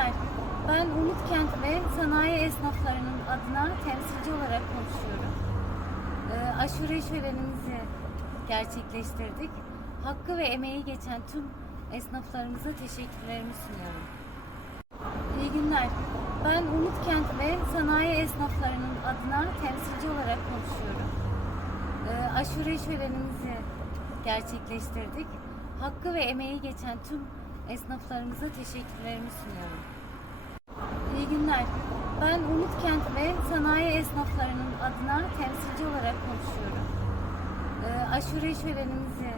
günler. Ben Umutkent ve sanayi esnaflarının adına temsilci olarak konuşuyorum. Ee, aşure şölenimizi gerçekleştirdik. Hakkı ve emeği geçen tüm esnaflarımıza teşekkürlerimi sunuyorum. İyi günler. Ben Umutkent ve sanayi esnaflarının adına temsilci olarak konuşuyorum. Ee, aşure şölenimizi gerçekleştirdik. Hakkı ve emeği geçen tüm esnaflarımıza teşekkürlerimi sunuyorum. İyi günler. Ben Umutkent ve sanayi esnaflarının adına temsilci olarak konuşuyorum. Ee, aşure şölenimizi.